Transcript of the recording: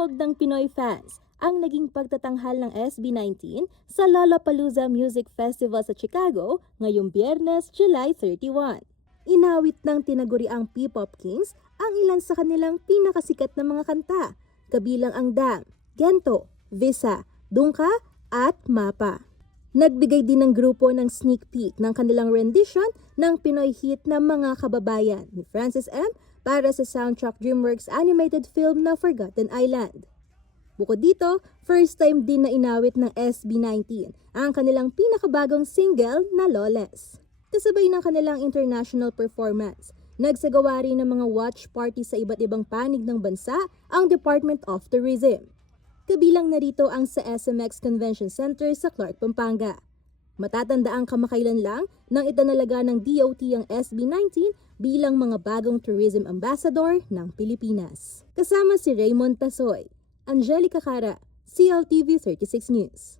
Hamog ng Pinoy fans ang naging pagtatanghal ng SB19 sa Lollapalooza Music Festival sa Chicago ngayong Biyernes, July 31. Inawit ng tinaguriang P-Pop Kings ang ilan sa kanilang pinakasikat na mga kanta, kabilang ang Dam, Gento, Visa, Dungka at Mapa. Nagbigay din ng grupo ng sneak peek ng kanilang rendition ng Pinoy hit na Mga Kababayan ni Francis M. para sa soundtrack DreamWorks animated film na Forgotten Island. Bukod dito, first time din na inawit ng SB19 ang kanilang pinakabagong single na Lawless. Kasabay ng kanilang international performance, nagsagawa rin ng mga watch party sa iba't ibang panig ng bansa ang Department of Tourism. Kabilang narito ang sa SMX Convention Center sa Clark, Pampanga. Matatanda ang kamakailan lang nang itinalaga ng DOT ang SB19 bilang mga bagong tourism ambassador ng Pilipinas. Kasama si Raymond Tasoy, Angelica Cara, CLTV 36 News.